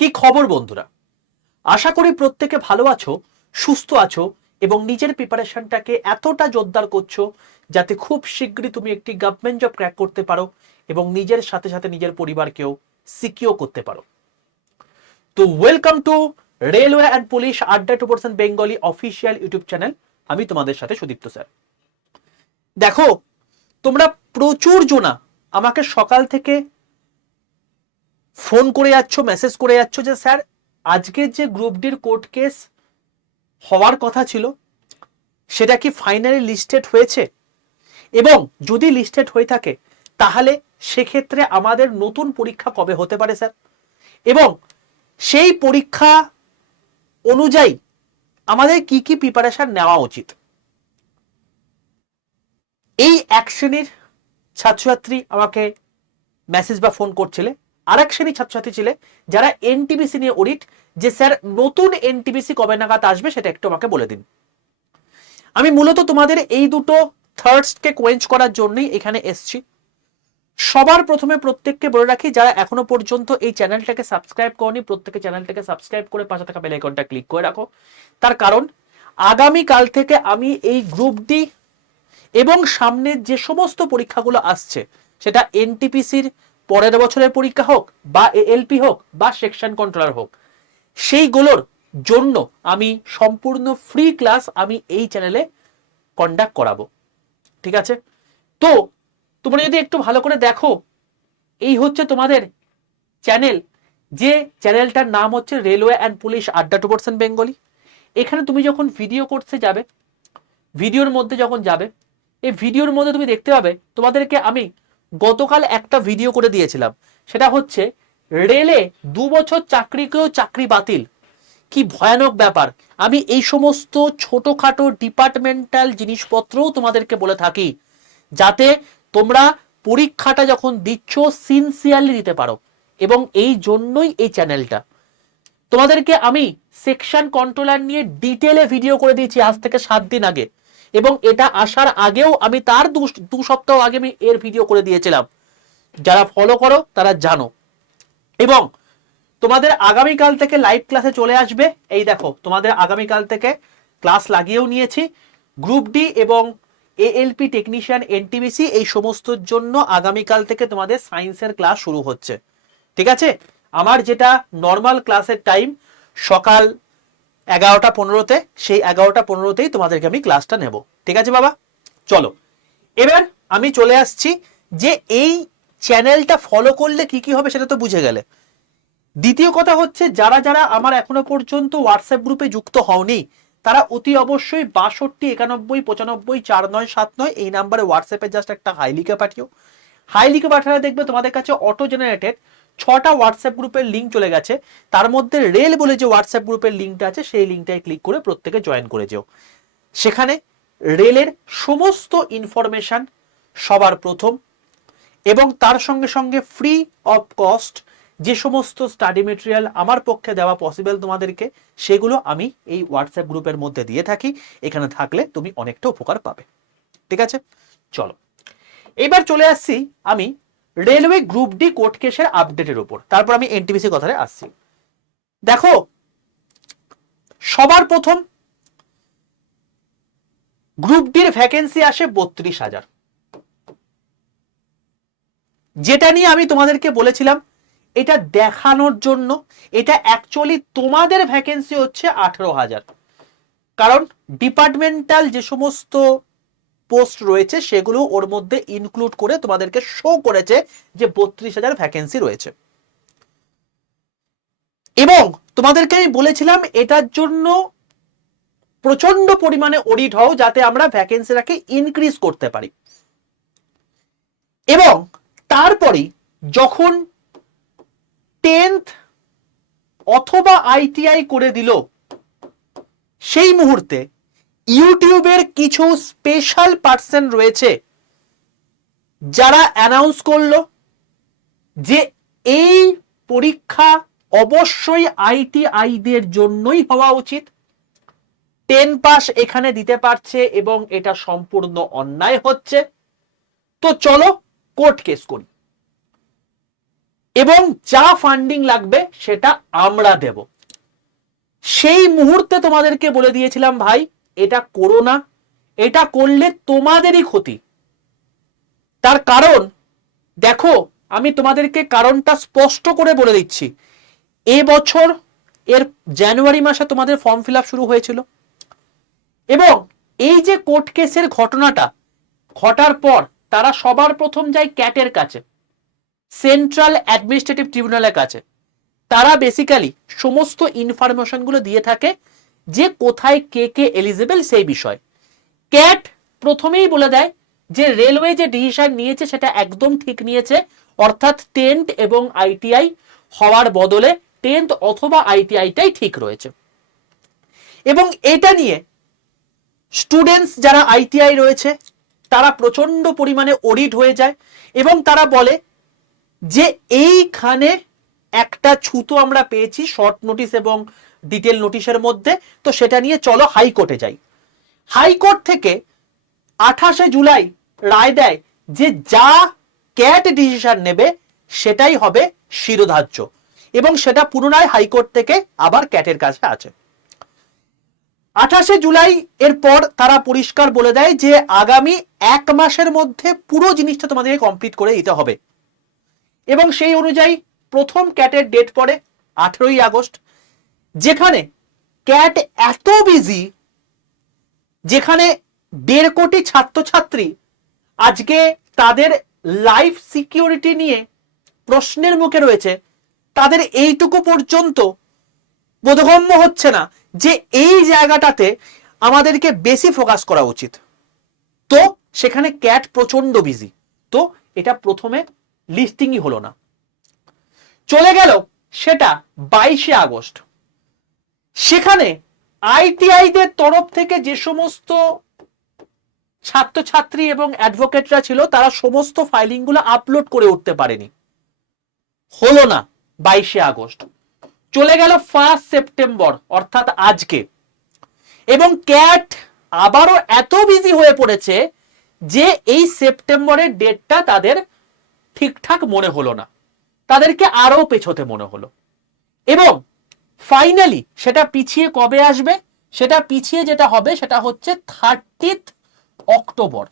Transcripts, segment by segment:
কি খবর বন্ধুরা? আশা করি প্রত্যেকে ভালো আছো, সুস্থ আছো এবং নিজের প্রিপারেশনটাকে এতটা জোরদার করছো যাতে খুব শীঘ্রই তুমি একটি গভর্নমেন্ট জব ক্র্যাক করতে পারো এবং নিজের সাথে সাথে নিজের পরিবারকেও সিকিউর করতে পারো। তো welcome to railway and police আড্ডা 2% বেঙ্গলি অফিসিয়াল ইউটিউব চ্যানেল। আমি তোমাদের সাথে সুদীপ্ত স্যার। দেখো, তোমরা প্রচুর জনা আমাকে সকাল থেকে ফোন করে যাচ্ছ, মেসেজ করে যাচ্ছ যে স্যার আজকের যে গ্রুপ ডির কোর্ট কেস হওয়ার কথা ছিল সেটা কি ফাইনালি লিস্টেড হয়েছে, এবং যদি লিস্টেড হয়ে থাকে তাহলে সেক্ষেত্রে আমাদের নতুন পরীক্ষা কবে হতে পারে স্যার, এবং সেই পরীক্ষা অনুযায়ী আমাদের কি কি প্রিপারেশন নেওয়া উচিত। এই এক শ্রেণীর ছাত্রছাত্রী আমাকে মেসেজ বা ফোন করছিলে, আর এক শ্রেণীর ছাত্রছাত্রী ছিলে যারা এনটিপিসি নিয়ে অডিট, যে স্যার নতুন এনটিপিসি কবে নাগাদ আসবে সেটা একটু আমাকে বলে দিন। আমি মূলত তোমাদের এই দুটো থার্ডসকে কোয়েঞ্চ করার জন্যই এখানে এসছি। সবার প্রথমে প্রত্যেককে বলে রাখি, যারা এখনো পর্যন্ত এই চ্যানেলটাকে সাবস্ক্রাইব করনি প্রত্যেকে চ্যানেলটাকে সাবস্ক্রাইব করে পাশে থাকা বেল আইকনটা ক্লিক করে রাখো। তার কারণ আগামী কাল থেকে আমি এই গ্রুপ ডি এবং সামনের যে সমস্ত পরীক্ষাগুলো আসছে, সেটা এনটিপিসির পরের বছরের পরীক্ষা হোক বা এএলপি হোক বা সেকশন কন্ট্রোলার হোক, সেইগুলোর জন্য আমি সম্পূর্ণ ফ্রি ক্লাস আমি এই চ্যানেলে কন্ডাক্ট করাবো। ঠিক আছে? তো তোমরা যদি একটু ভালো করে দেখো, এই হচ্ছে তোমাদের চ্যানেল, যে চ্যানেলটার নাম হচ্ছে রেলওয়ে অ্যান্ড পুলিশ আড্ডা 2% বেঙ্গলি। এখানে তুমি যখন ভিডিও কোর্সে যাবে, ভিডিওর মধ্যে যখন যাবে, এই ভিডিওর মধ্যে তুমি দেখতে পাবে তোমাদেরকে আমি গতকাল একটা ভিডিও করে দিয়েছিলাম, সেটা হচ্ছে রেলে 2 বছর চাকরিকেও চাকরি বাতিল। কি ভয়ানক ব্যাপার। আমি এই সমস্ত ছোটখাটো ডিপার্টমেন্টাল জিনিসপত্রও তোমাদেরকে বলে থাকি যাতে তোমরা পরীক্ষাটা যখন দিচ্ছ সিনসিয়ারলি দিতে পারো, এবং এই জন্যই এই চ্যানেলটা। তোমাদেরকে আমি সেকশন কন্ট্রোলার নিয়ে ডিটেলে ভিডিও করে দিয়েছি আজ থেকে 7 দিন আগে, এবং এটা আসার আগেও আমি তার দু সপ্তাহ আগে আমি এর ভিডিও করে দিয়েছিলাম। যারা ফলো করো তারা জানো। এবং তোমাদের আগামীকাল থেকে লাইভ ক্লাসে চলে আসবে। এই দেখো, তোমাদের আগামীকাল থেকে ক্লাস লাগিয়েও নিয়েছি। গ্রুপ ডি এবং এএলপি টেকনিশিয়ান এনটিবিসি এই সমস্তর জন্য আগামীকাল থেকে তোমাদের সায়েন্সের ক্লাস শুরু হচ্ছে। ঠিক আছে? আমার যেটা নর্মাল ক্লাসের টাইম সকাল 11টা 15-তে, সেই 11টা 15-তেই তোমাদেরকে আমি ক্লাসটা নেব। ঠিক আছে বাবা? চলো এবার আমি চলে আসছি যে এই চ্যানেলটা ফলো করলে কি কি হবে সেটা তো বুঝে গেলে। দ্বিতীয় কথা হচ্ছে, যারা যারা আমার এখনো পর্যন্ত হোয়াটসঅ্যাপ গ্রুপে যুক্ত হওনি তারা অতি অবশ্যই 6291954979 এই নাম্বারে হোয়াটসঅ্যাপে জাস্ট একটা হাই লিখে পাঠিও। হাই লিখে পাঠালে দেখবে তোমাদের কাছে অটো জেনারেটেড 6টা হোয়াটসঅ্যাপ গ্রুপের লিঙ্ক চলে গেছে। তার মধ্যে রেল বলে যে হোয়াটসঅ্যাপ গ্রুপের লিঙ্কটা আছে সেই লিঙ্কটায় ক্লিক করে প্রত্যেকে জয়েন করে যেও। সেখানে রেলের সমস্ত ইনফরমেশন সবার প্রথম, এবং তার সঙ্গে সঙ্গে ফ্রি অফ কস্ট যে সমস্ত স্টাডি মেটেরিয়াল আমার পক্ষে দেওয়া পসিবল তোমাদেরকে, সেগুলো আমি এই হোয়াটসঅ্যাপ গ্রুপের মধ্যে দিয়ে থাকি। এখানে থাকলে তুমি অনেকটা উপকার পাবে। ঠিক আছে? চলো এবার চলে আসছি আমি রেলওয়ে গ্রুপ ডি কোর্ট কেসের আপডেটের উপর, তারপর আমি এনটিপিসি কথায় আসছি। দেখো, সবার প্রথম গ্রুপ ডির ভ্যাকেন্সি আসে 32,000, যেটা নিয়ে আমি তোমাদেরকে বলেছিলাম এটা দেখানোর জন্য। এটা অ্যাকচুয়ালি তোমাদের ভ্যাকেন্সি হচ্ছে 18,000, কারণ ডিপার্টমেন্টাল যে সমস্ত পোস্ট রয়েছে সেগুলো ওর মধ্যে ইনক্লুড করে তোমাদেরকে শো করেছে যে 32,000 ভ্যাকেন্সি রয়েছে। এবং তোমাদেরকে আমি বলেছিলাম এটার জন্য প্রচন্ড পরিমাণে অডিট হও যাতে আমরা ভ্যাকেন্সিটাকে ইনক্রিজ করতে পারি। এবং তারপরে যখন 10th অথবা আইটিআই করে দিল, সেই মুহূর্তে ইউটিউবের কিছু স্পেশাল পার্সন রয়েছে যারা অ্যানাউন্স করলো যে এই পরীক্ষা অবশ্যই আইটিআইদের জন্যই হওয়া উচিত। 10 পাস এখানে দিতে পারছে এবং এটা সম্পূর্ণ অন্যায় হচ্ছে। তো চলো কোর্ট কেস করি। এবং যা ফান্ডিং লাগবে সেটা আমরা দেব। সেই মুহূর্তে তোমাদেরকে বলে দিয়েছিলাম ভাই এটা করো না, এটা করলে তোমাদেরই ক্ষতি। তার কারণ দেখো, আমি তোমাদেরকে কারণটা স্পষ্ট করে বলে দিচ্ছি। এবছর এর জানুয়ারি মাসে তোমাদের ফর্ম ফিল আপ শুরু হয়েছিল, এবং এই যে কোর্ট কেসের ঘটনাটা ঘটার পর তারা সবার প্রথম যায় ক্যাটের কাছে, সেন্ট্রাল অ্যাডমিনিস্ট্রেটিভ ট্রিব্যুনালের কাছে। তারা বেসিক্যালি সমস্ত ইনফরমেশনগুলো দিয়ে থাকে যে কোথায় কে কে এলিজিবল সেই বিষয়। ক্যাট প্রথমেই বলে দেয় যে রেলওয়ে যে ডিসিশন নিয়েছে সেটা একদম ঠিক নিয়েছে, অর্থাৎ 10th এবং আইটিআই হওয়ার বদলে 10th অথবা আইটিআইটাই ঠিক রয়েছে। এবং এটা নিয়ে স্টুডেন্টস যারা আইটিআই রয়েছে তারা প্রচন্ড পরিমাণে অডিট হয়ে যায়, এবং তারা বলে যে এইখানে একটা ছুতো আমরা পেয়েছি শর্ট নোটিশ এবং ডিটেল নোটিশের মধ্যে, তো সেটা নিয়ে চলো হাইকোর্টে যাই। হাইকোর্ট থেকে 28শে জুলাই রায় দেয় যে যা ক্যাট ডিসিশন নেবে সেটাই হবে শিরোধার্য, এবং সেটা পুনরায় হাইকোর্ট থেকে আবার ক্যাটের কাছে আছে। 28শে জুলাই এর পর তারা পরিষ্কার বলে দেয় যে আগামী 1 মাসের মধ্যে পুরো জিনিসটা তোমাদেরকে কমপ্লিট করে দিতে হবে, এবং সেই অনুযায়ী প্রথম ক্যাটের ডেট পড়ে 18ই আগস্ট, যেখানে ক্যাট এত বিজি, যেখানে 1.5 কোটি ছাত্রছাত্রী আজকে তাদের লাইফ সিকিউরিটি নিয়ে প্রশ্নের মুখে রয়েছে, তাদের এইটুকু পর্যন্ত বোধগম্য হচ্ছে না যে এই জায়গাটাতে আমাদেরকে বেশি ফোকাস করা উচিত। তো সেখানে ক্যাট প্রচন্ড বিজি, তো এটা প্রথমে লিস্টিংই হলো না। চলে গেল সেটা 22শে আগস্ট, সেখানে আইটিআইদের তরফ থেকে যে সমস্ত ছাত্রছাত্রী এবং অ্যাডভোকেটরা ছিল তারা সমস্ত ফাইলিংগুলো আপলোড করে উঠতে পারেনি, হলো না 22শে আগস্ট। চলে গেল 1 সেপ্টেম্বর অর্থাৎ আজকে, এবং ক্যাট আবারও এত বিজি হয়ে পড়েছে যে এই সেপ্টেম্বরের ডেটটা তাদের ঠিকঠাক মনে হলো না, তাদেরকে আরো পেছোতে মনে হলো, এবং ফাইনালি সেটা পিছিয়ে কবে আসবে, সেটা পিছিয়ে যেটা হবে সেটা হচ্ছে 30th অক্টোবর।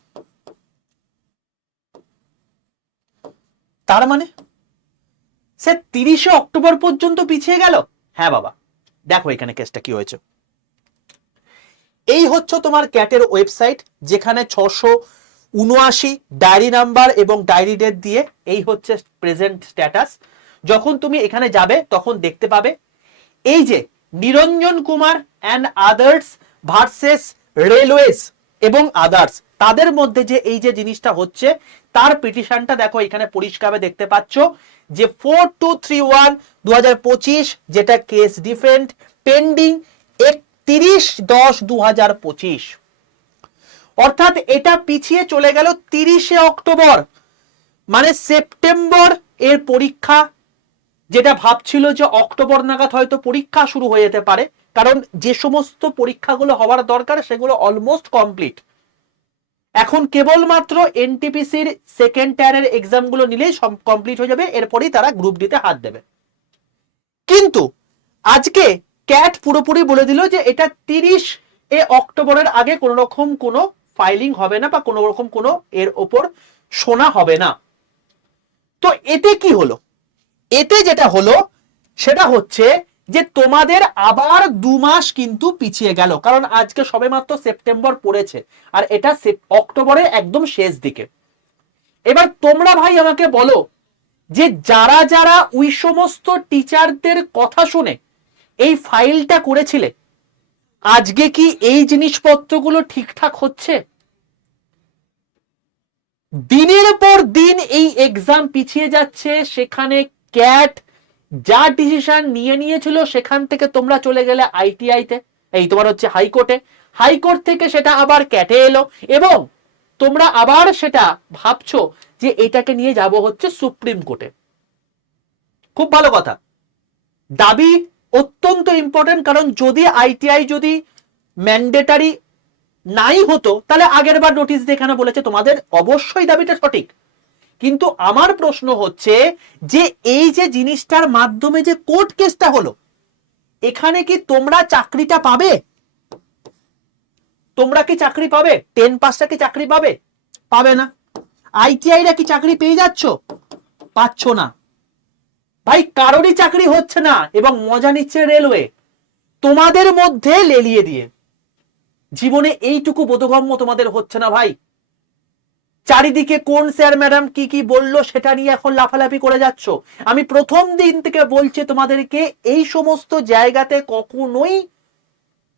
তার মানে সে 30শে অক্টোবর পর্যন্ত পিছিয়ে গেল। হ্যাঁ বাবা, দেখো এখানে কেসটা কি হয়েছে। এই হচ্ছে তোমার ক্যাটের ওয়েবসাইট, যেখানে 679 ডায়েরি নাম্বার এবং ডায়েরি ডেট দিয়ে এই হচ্ছে প্রেজেন্ট স্ট্যাটাস। যখন তুমি এখানে যাবে তখন দেখতে পাবে এই যে Niranjan Kumar and others versus railways এবং আদার্স, তাদের মধ্যে যে এই যে জিনিসটা হচ্ছে তার পিটিশনটা দেখো এখানে পরিষ্কারভাবে দেখতে পাচ্ছ যে 4231/2025, যেটা কেস ডিফেন্ড পেন্ডিং 31/10/2025, অর্থাৎ এটা পিছিয়ে চলে গেল 30শে অক্টোবর। মানে সেপ্টেম্বর এর পরীক্ষা, যেটা ভাবছিল যে অক্টোবর নাগাদ হয়তো পরীক্ষা শুরু হয়ে যেতে পারে, কারণ যে সমস্ত পরীক্ষাগুলো হওয়ার দরকার সেগুলো অলমোস্ট কমপ্লিট। এখন কেবলমাত্র এনটিপিসির সেকেন্ড টায়ারের এক্সামগুলো নিলেই কমপ্লিট হয়ে যাবে, এরপরেই তারা গ্রুপ ডিতে হাত দেবে। কিন্তু আজকে ক্যাট পুরোপুরি বলে দিল যে এটা 30 অক্টোবরের আগে কোনো রকম কোনো ফাইলিং হবে না বা কোনো রকম কোনো এর ওপর শোনা হবে না। তো এতে কি হলো? এতে যেটা হলো সেটা হচ্ছে যে তোমাদের আবার 2 মাস কিন্তু পিছিয়ে গেল, কারণ আজকে সবেমাত্র সেপ্টেম্বর পড়েছে আর এটা অক্টোবরের একদম শেষ দিকে। এবার তোমরা ভাই আমাকে বলো যে যারা যারা ওই সমস্ত টিচারদের কথা শুনে এই ফাইলটা করেছিলে, আজকে কি এই জিনিসপত্রগুলো ঠিকঠাক হচ্ছে? দিনের পর দিন এই এক্সাম পিছিয়ে যাচ্ছে, সেখানে ক্যাট যা ডিসিশন নিয়েছিল সেখান থেকে তোমরা চলে গেলে আইটিআইতে, এই তোমার হচ্ছে হাইকোর্টে, হাইকোর্ট থেকে সেটা আবার ক্যাটে এলো, এবং তোমরা আবার সেটা ভাবছো যে এটাকে নিয়ে যাব হচ্ছে সুপ্রিম কোর্টে। খুব ভালো কথা, দাবি অত্যন্ত ইম্পর্টেন্ট, কারণ যদি আইটিআই যদি ম্যান্ডেটারি নাই হতো তাহলে আগের বার নোটিশ দেখানো বলেছে তোমাদের অবশ্যই দাবিটা সঠিক, কিন্তু আমার প্রশ্ন হচ্ছে যে এই যে জিনিসটার মাধ্যমে যে কোর্ট কেসটা হলো, এখানে কি তোমরা চাকরিটা পাবে? তোমরা কি চাকরি পাবে? 10 পাসটা কি চাকরি পাবে? পাবে না। আইটিআইরা কি চাকরি পেয়ে যাচ্ছ? পাচ্ছ না ভাই, কারোরই চাকরি হচ্ছে না, এবং মজা নিচ্ছে রেলওয়ে তোমাদের মধ্যে লেলিয়ে দিয়ে। জীবনে এইটুকু বোধগম্য তোমাদের হচ্ছে না ভাই? চারিদিকে কোন স্যার ম্যাডাম কি কি বললো সেটা নিয়ে এখন লাফালাফি করে যাচ্ছ। আমি প্রথম দিন থেকে বলছি তোমাদেরকে, এই সমস্ত জায়গাতে কখনোই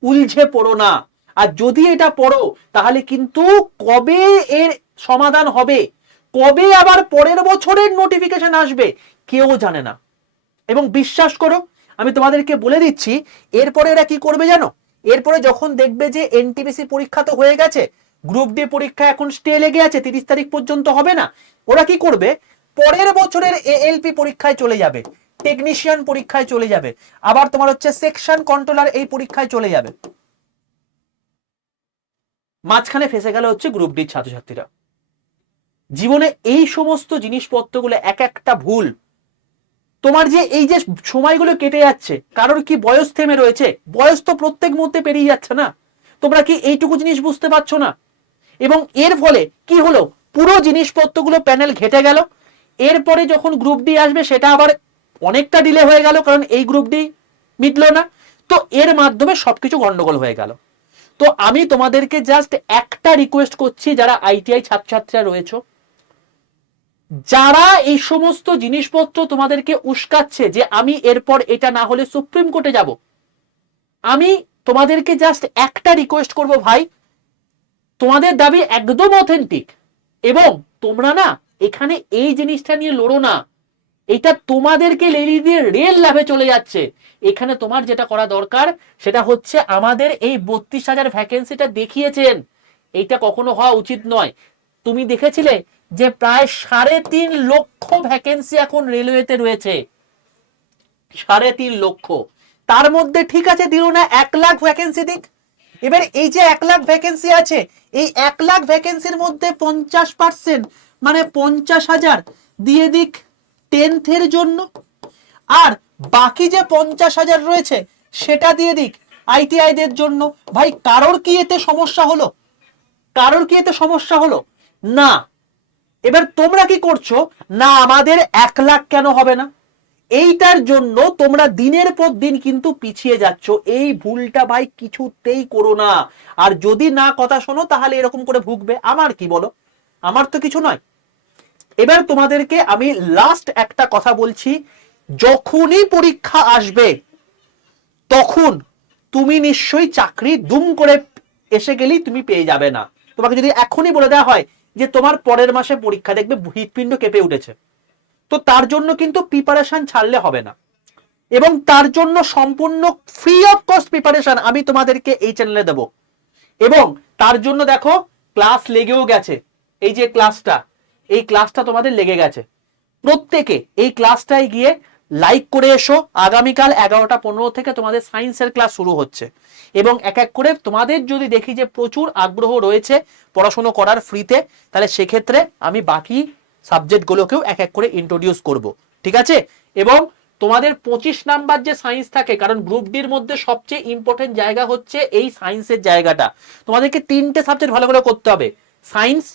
উলঝে পড়ো না। আর যদি এটা পড়ো তাহলে কিন্তু কবে এর সমাধান হবে, কবে আবার পরের বছরের নোটিফিকেশন আসবে কেউ জানে না। এবং বিশ্বাস করো, আমি তোমাদেরকে বলে দিচ্ছি, এরপরে এরা কি করবে জানো? এরপরে যখন দেখবে যে এনটিপিসি পরীক্ষা তো হয়ে গেছে, গ্রুপ ডি পরীক্ষা এখন স্টে লেগে আছে, 30 তারিখ পর্যন্ত হবে না, ওরা কি করবে? পরের বছরের এএলপি পরীক্ষায় চলে যাবে, টেকনিশিয়ান পরীক্ষায় চলে যাবে, আবার তোমার হচ্ছে সেকশন কন্ট্রোলার এই পরীক্ষায় চলে যাবে। মাঝখানে ফেসে গেল হচ্ছে গ্রুপ ডির ছাত্রছাত্রীরা। জীবনে এই সমস্ত জিনিসপত্রগুলো এক একটা ভুল, তোমার যে এই যে সময়গুলো কেটে যাচ্ছে, কারোর কি বয়স থেমে রয়েছে? বয়স তো প্রত্যেক মুহূর্তে পেরিয়ে যাচ্ছে না। তোমরা কি এইটুকু জিনিস বুঝতে পারছো না? এবং এর ফলে কি হলো, পুরো জিনিসপত্রগুলো প্যানেল ঘেটে গেল। এরপরে যখন গ্রুপ ডি আসবে সেটা আবার অনেকটা ডিলে হয়ে গেল, কারণ এই গ্রুপ ডি মিটলো না। তো এর মাধ্যমে সবকিছু গন্ডগোল হয়ে গেল। তো আমি তোমাদেরকে জাস্ট একটা রিকোয়েস্ট করছি, যারা আইটিআই ছাত্রছাত্রীরা রয়েছে, যারা এই সমস্ত জিনিসপত্র তোমাদেরকে উস্কাচ্ছে যে আমি এরপর এটা না হলে সুপ্রিম কোর্টে যাব, আমি তোমাদেরকে জাস্ট একটা রিকোয়েস্ট করব, ভাই তোমাদের দাবি একদম অথেন্টিক, এবং তোমরা না এখানে এই জিনিসটা নিয়ে লড়ো না। এটা তোমাদেরকে লেলি দিয়ে রেল লাভে চলে যাচ্ছে। এখানে তোমার যেটা করা দরকার সেটা হচ্ছে, আমাদের এই 32,000 ভ্যাকেন্সিটা দেখিয়েছেন, এইটা কখনো হওয়া উচিত নয়। তুমি দেখেছিলে যে প্রায় 3.5 লক্ষ ভ্যাকেন্সি এখন রেলওয়েতে রয়েছে, 3.5 লক্ষ। তার মধ্যে ঠিক আছে দিল না 1 লাখ ভ্যাকেন্সি দিক। এবার এই যে 1 লাখ ভ্যাকেন্সি আছে, এই 1 লাখ ভ্যাকেন্সির মধ্যে 50% মানে 50,000 দিয়ে দিক 10th এর জন্য, আর বাকি যে 50,000 রয়েছে সেটা দিয়ে দিক আইটিআই দের জন্য। ভাই কারোর কি এতে সমস্যা হলো? কারোর কি এতে সমস্যা হলো? না। এবার তোমরা কি করছো না, আমাদের 1 লাখ কেন হবে না, এইটার জন্য তোমরা দিনের পর দিন কিন্তু পিছিয়ে যাচ্ছ। এই ভুলটা ভাই কিছুতেই করো না। আর যদি না কথা শোনো তাহলে এরকম করে ভুগবে। আমার কি বলো, আমার তো কিছু নয়। এবার তোমাদেরকে আমি লাস্ট একটা কথা বলছি, যখনই পরীক্ষা আসবে তখন তুমি নিশ্চয়ই চাকরি দুম করে এসে গেলেই তুমি পেয়ে যাবে না। তোমাকে যদি এখনই বলে দেওয়া হয় যে তোমার পরের মাসে পরীক্ষা, দেখবে হৃৎপিণ্ড কেঁপে উঠেছে। তো তার জন্য কিন্তু প্রিপারেশন ছাড়লে হবে না, এবং তার জন্য সম্পূর্ণ ফ্রি অফ কস্ট প্রিপারেশন আমি তোমাদেরকে এই চ্যানেলে দেব। এবং তার জন্য দেখো ক্লাস লেগেও গেছে, এই যে ক্লাসটা, এই ক্লাসটা তোমাদের লেগে গেছে। প্রত্যেকে এই ক্লাসটায় গিয়ে লাইক করে এসো। আগামীকাল 11:15 থেকে তোমাদের সায়েন্সের ক্লাস শুরু হচ্ছে, এবং এক এক করে তোমাদের যদি দেখি যে প্রচুর আগ্রহ রয়েছে পড়াশোনা করার ফ্রিতে, তাহলে সেক্ষেত্রে আমি বাকি সাবজেক্টগুলোকেও এক এক করে ইন্ট্রোডিউস করব, ঠিক আছে? এবং তোমাদের 25 নাম্বার যে সায়েন্স থাকে, কারণ গ্রুপ ডির মধ্যে সবচেয়ে ইম্পর্টেন্ট জায়গা হচ্ছে এই সায়েন্সের জায়গাটা। তোমাদেরকে 3টে সাবজেক্ট ভালো করে করতে হবে, সায়েন্স,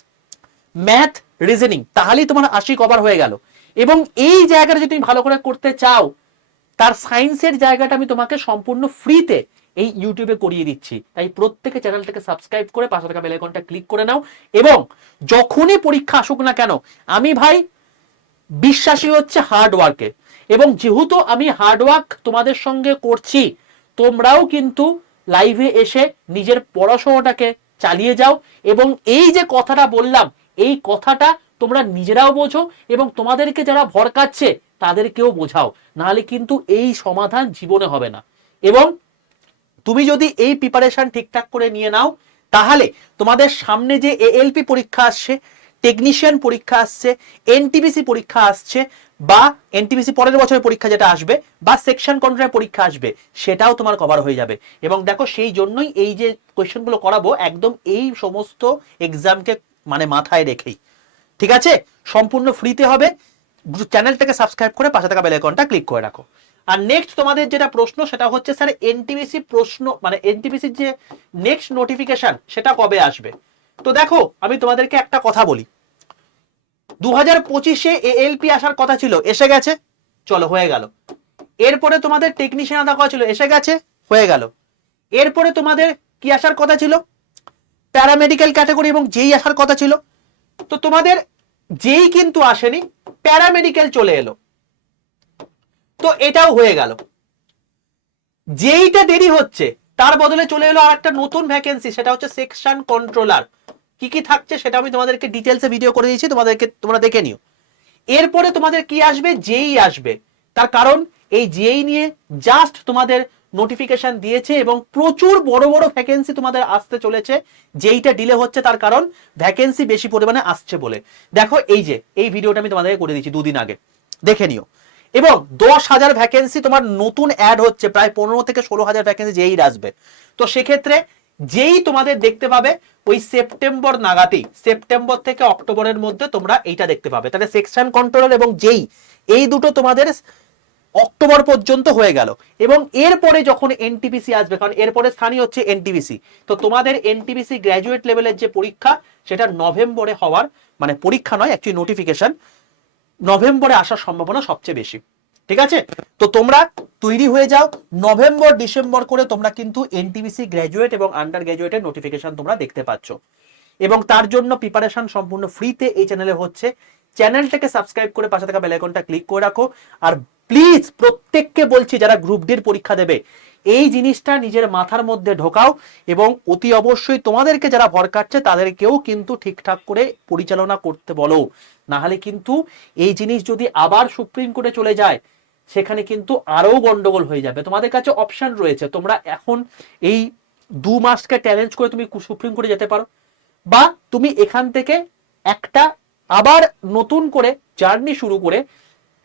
ম্যাথ, রিজনিং, তাহলেই তোমার 80 কভার হয়ে গেল। এবং এই জায়গাটা যদি তুমি ভালো করে করতে চাও, তার সায়েন্সের জায়গাটা আমি তোমাকে সম্পূর্ণ ফ্রিতে এই ইউটিউবে করিয়ে দিচ্ছি। তাই প্রত্যেকে চ্যানেলটাকে সাবস্ক্রাইব করে পাশে থাকা বেল আইকনটা ক্লিক করে নাও। এবং যখনই পরীক্ষা আসুক না কেন, আমি ভাই বিশ্বাসী হচ্ছে হার্ড ওয়ার্কে, এবং যেহেতু আমি হার্ড ওয়ার্ক তোমাদের সঙ্গে করছি, তোমরাও কিন্তু লাইভে এসে নিজের পড়াশোনাটাকে চালিয়ে যাও। এবং এই যে কথাটা বললাম, এই কথাটা তোমরা নিজেরাও বোঝো, এবং তোমাদেরকে যারা ভরকাচ্ছে তাদেরকেও বোঝাও, নাহলে কিন্তু এই সমাধান জীবনে হবে না। এবং তুমি যদি এই প্রিপারেশন ঠিকঠাক করে নিয়ে নাও, তাহলে তোমাদের সামনে যে এএলপি পরীক্ষা আসছে, টেকনিশিয়ান পরীক্ষা আসছে, এনটিপিসি পরীক্ষা আসছে, বা এনটিপিসি পরের বছরের পরীক্ষা যেটা আসবে, বা সেকশন কন্ট্রোলের পরীক্ষা আসবে, সেটাও তোমার কভার হয়ে যাবে। এবং দেখো সেই জন্যই এই যে কোয়েশ্চেনগুলো করাবো একদম এই সমস্ত এক্সামকে মানে মাথায় রেখেই। ঠিক আছে, সম্পূর্ণ ফ্রিতে হবে। চ্যানেলটাকে সাবস্ক্রাইব করে পাশে থাকা বেল আইকনটা ক্লিক করে রাখো। আর নেক্সট তোমাদের যেটা প্রশ্ন সেটা হচ্ছে স্যার এনটিপিসি প্রশ্ন মানে এনটিপিসির যে নেক্সট নোটিফিকেশন সেটা কবে আসবে। তো দেখো আমি তোমাদেরকে একটা কথা বলি, 2025-এ এএলপি আসার কথা ছিল, এসে গেছে, চলো হয়ে গেল। এরপরে তোমাদের টেকনিশিয়ান আসার কথা ছিল, এসে গেছে, হয়ে গেল। এরপরে তোমাদের কি আসার কথা ছিল, প্যারামেডিক্যাল ক্যাটাগরি এবং যেই আসার কথা ছিল। তো তোমাদের যেই কিন্তু আসেনি, প্যারামেডিক্যাল চলে এলো, তো এটাও হয়ে গেল। যেইটা দেরি হচ্ছে তার বদলে চলে এলো আর একটা নতুন ভ্যাকেন্সি, সেটা হচ্ছে সেকশন কন্ট্রোলার। কি কি থাকছে সেটা আমি তোমাদেরকে ডিটেলসে ভিডিও করে দিয়েছি, তোমরা দেখে নিও। এরপরে তোমাদের কি আসবে, যেই আসবে। তার কারণ এই যেই নিয়ে জাস্ট তোমাদের নোটিফিকেশন দিয়েছে এবং প্রচুর বড় বড় ভ্যাকেন্সি তোমাদের আসতে চলেছে। যেইটা ডিলে হচ্ছে তার কারণ ভ্যাকেন্সি বেশি পরিমাণে আসছে বলে। দেখো এই যে এই ভিডিওটা আমি তোমাদেরকে করে দিয়েছি দুদিন আগে, দেখে নিও। এবং 10,000 ভ্যাকেন্সি তোমার নতুন অ্যাড হচ্ছে, প্রায় 15 থেকে 16,000 ভ্যাকেন্সি যেই আসবে। তো সেক্ষেত্রে যেই তোমাদের দেখতে পাবে ওই সেপ্টেম্বর নাগাদই, সেপ্টেম্বর থেকে অক্টোবরের মধ্যে তোমরা এইটা দেখতে পাবে। তাহলে সেকশন কন্ট্রোলার এবং যেই, এই দুটো তোমাদের অক্টোবর পর্যন্ত হয়ে গেল। এবং এরপরে যখন এনটিপিসি আসবে, কারণ এরপরে স্থানীয় হচ্ছে এনটিপিসি, তো তোমাদের এনটিপিসি গ্র্যাজুয়েট লেভেলের যে পরীক্ষা সেটা নভেম্বরে হওয়ার, মানে পরীক্ষা নয় অ্যাকচুয়ালি নোটিফিকেশন, নভেম্বরে আসার সম্ভাবনা সবচেয়ে বেশি। ঠিক আছে, তো তোমরা তৈরি হয়ে যাও, নভেম্বর ডিসেম্বর করে তোমরা কিন্তু এনটিপিসি গ্র্যাজুয়েট এবং আন্ডার গ্র্যাজুয়েটের নোটিফিকেশন তোমরা দেখতে পাচ্ছ। এবং তার জন্য প্রিপারেশন সম্পূর্ণ ফ্রিতে এই চ্যানেলে হচ্ছে। চ্যানেলটাকে সাবস্ক্রাইব করে পাশে থাকা বেল আইকনটা ক্লিক করে রাখো। আর প্লিজ প্রত্যেককে বলছি যারা গ্রুপ ডির পরীক্ষা দেবে, এই জিনিসটা নিজের মাথার মধ্যে ঢোকাও এবং অতি অবশ্যই তোমাদেরকে যারা ভর কাটছে তাদেরকেও কিন্তু ঠিকঠাক করে পরিচালনা করতে বলো। না হলে কিন্তু এই জিনিস যদি আবার সুপ্রিম কোর্টে চলে যায় সেখানে কিন্তু আরো গন্ডগোল হয়ে যাবে। তোমাদের কাছে অপশন রয়েছে, তোমরা এখন এই 2 মাসকে চ্যালেঞ্জ করে তুমি সুপ্রিম কোর্টে যেতে পারো, বা তুমি এখান থেকে একটা আবার নতুন করে জার্নি শুরু করে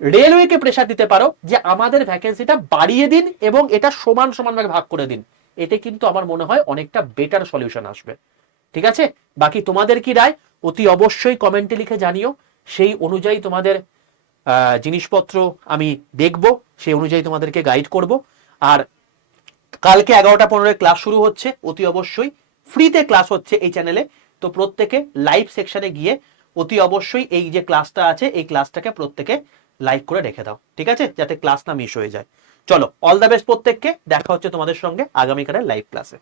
রেলওয়েকে প্রেসার দিতে পারো যে আমাদের ভ্যাকেন্সিটা বাড়িয়ে দিন এবং এটা সমান সমানভাবে ভাগ করে দিন। এতে কিন্তু আমার মনে হয় অনেকটা বেটার সলিউশন আসবে। ঠিক আছে, বাকি তোমাদের কি রায় অতি অবশ্যই কমেন্টে লিখে জানিও। সেই অনুযায়ী তোমাদের জিনিসপত্র আমি দেখব, সেই অনুযায়ী তোমাদেরকে গাইড করব। আর কালকে 11টা 15 ক্লাস শুরু হচ্ছে, অতি অবশ্যই ফ্রিতে ক্লাস হচ্ছে এই চ্যানেলে। তো প্রত্যেকে লাইভ সেকশনে গিয়ে অতি অবশ্যই এই যে ক্লাসটা আছে এই ক্লাসটাকে প্রত্যেকে লাইক করে রেখে দাও, ঠিক আছে, যাতে ক্লাস না মিস হয়ে যায়। চলো, অল দ্য বেস্ট প্রত্যেককে, দেখা হচ্ছে তোমাদের সঙ্গে আগামীকালের লাইভ ক্লাসে।